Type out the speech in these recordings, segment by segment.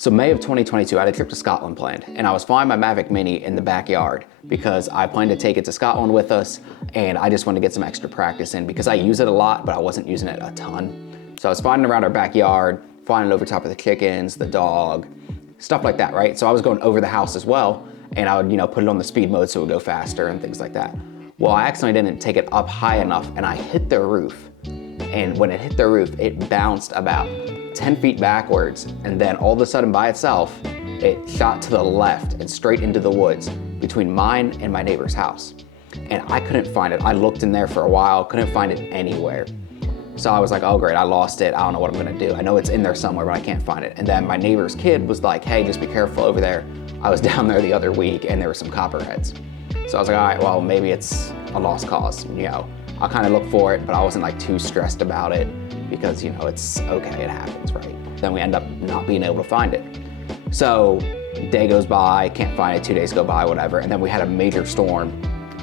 So May of 2022, I had a trip to Scotland planned, and I was flying my Mavic Mini in the backyard because I planned to take it to Scotland with us, and I just wanted to get some extra practice in because I use it a lot, but I wasn't using it a ton. So I was flying around our backyard, flying over top of the chickens, the dog, stuff like that, right? So I was going over the house as well, and I would, put it on the speed mode so it would go faster and things like that. Well, I accidentally didn't take it up high enough, and I hit the roof. And when it hit the roof, it bounced about 10 feet backwards, and then all of a sudden by itself, it shot to the left and straight into the woods between mine and my neighbor's house. And I couldn't find it. I looked in there for a while, couldn't find it anywhere. So I was like, oh great, I lost it. I don't know what I'm gonna do. I know it's in there somewhere, but I can't find it. And then my neighbor's kid was like, hey, just be careful over there. I was down there the other week and there were some copperheads. So I was like, all right, well, maybe it's a lost cause. I'll kind of look for it, but I wasn't like too stressed about it because it's okay, it happens, right? Then we end up not being able to find it. So day goes by, can't find it, 2 days go by, whatever. And then we had a major storm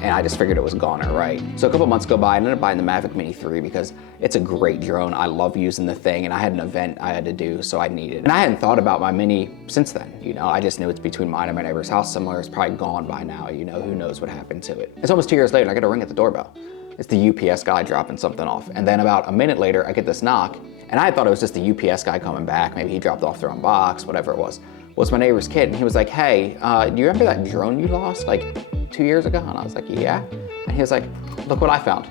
and I just figured it was goner, right? So a couple months go by, I ended up buying the Mavic Mini 3 because it's a great drone. I love using the thing and I had an event I had to do, so I needed it. And I hadn't thought about my Mini since then, I just knew it's between mine and my neighbor's house somewhere. It's probably gone by now, who knows what happened to it. It's almost 2 years later and I get a ring at the doorbell. It's the UPS guy dropping something off. And then about a minute later, I get this knock, and I thought it was just the UPS guy coming back. Maybe he dropped off the wrong box, whatever it was. Well, it's my neighbor's kid, and he was like, hey, do you remember that drone you lost like 2 years ago? And I was like, yeah. And he was like, look what I found.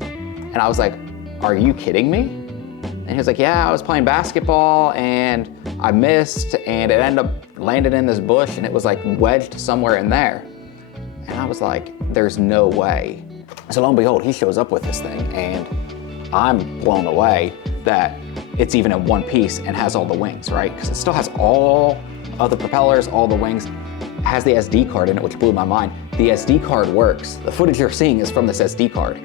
And I was like, are you kidding me? And he was like, yeah, I was playing basketball and I missed and it ended up landing in this bush and it was like wedged somewhere in there. And I was like, there's no way. So lo and behold, he shows up with this thing and I'm blown away that it's even in one piece and has all the wings, right? Because it still has all of the propellers, all the wings. It has the SD card in it, which blew my mind. The SD card works. The footage you're seeing is from this SD card.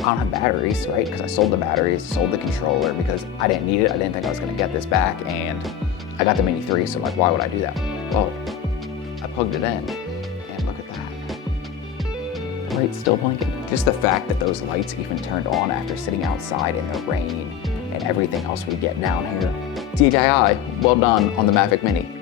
I don't have batteries, right? Because I sold the batteries, sold the controller because I didn't need it. I didn't think I was gonna get this back and I got the Mini 3, so like, why would I do that? Well, I plugged it in and look at that. The light's still blinking. Just the fact that those lights even turned on after sitting outside in the rain and everything else we get down here. DJI, well done on the Mavic Mini.